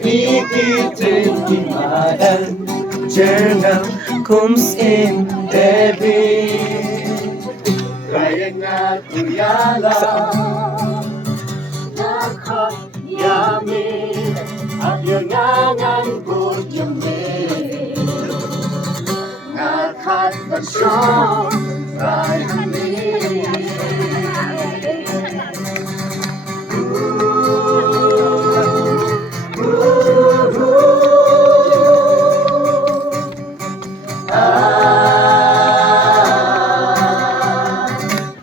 ikitimbalan Jernang kums in debi Kaya nga kuyala Nakot yami Abyangangan bud yami Nakat bansyon Kaya kami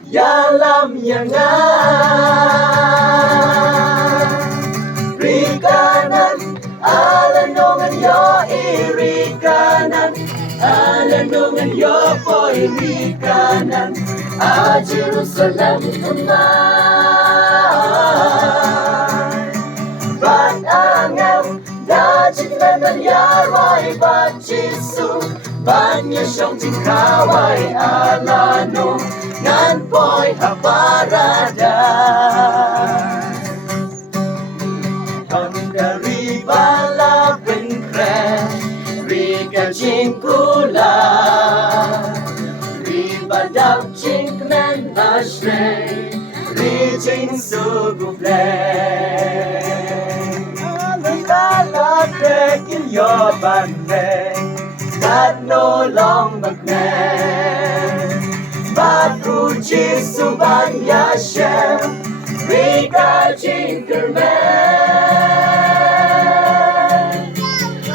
Yalam yang Rikanan Alanongan yo irikanan Alanongan yo po irikanan A Jerusalem naman Batangam Dajit naman yaray Bat Jesu Banya siyang tingkaway alano Ngan po'y haparada Kandari bala penkre Riga jingkula Riba daw jingkmen ashre Rijing suguple Alala krekin yobante God no long magnen Baru Jesu ban Yashem Riga jinkermen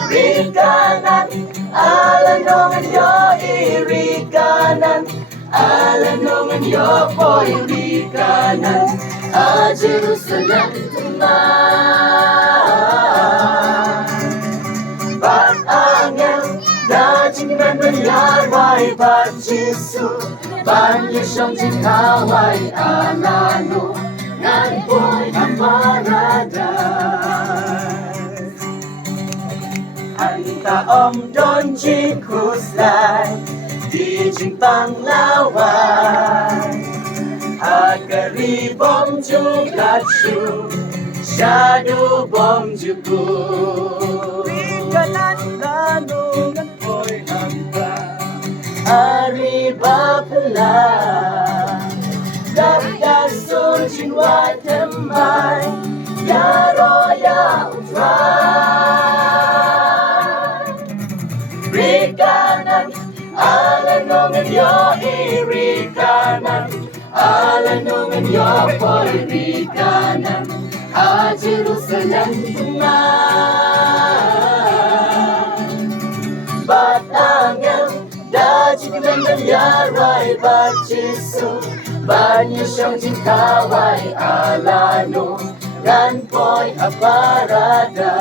Riganan Alanongan yo irikanan Alanongan yo po irikanan A Jerusalem naman Batangel Dajing man manyaray Bat Jesu Banya siyang tingkaway alano Ngan po'y paradise Ang taom don jikuslay Di jing panglawan Agaribom jugatsu Shadow bom juku Riganan lanungan po'y hanggang Arriba pala Dagdasun jinwa temay Yaroya utray Rikanan Alanongan yo irikanan Alanongan yo po'y rikanan A Jerusalem naman Batangel Dajing man nanyaray Bat Jesu Banya siyang tingkaway alano Ngan po'y haparada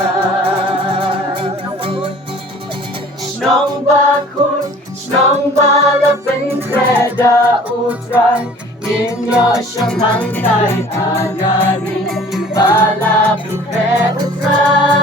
Snong bakun Snong balapen kreda utray Ninyo siyang hangkay agarin Bala bukre utray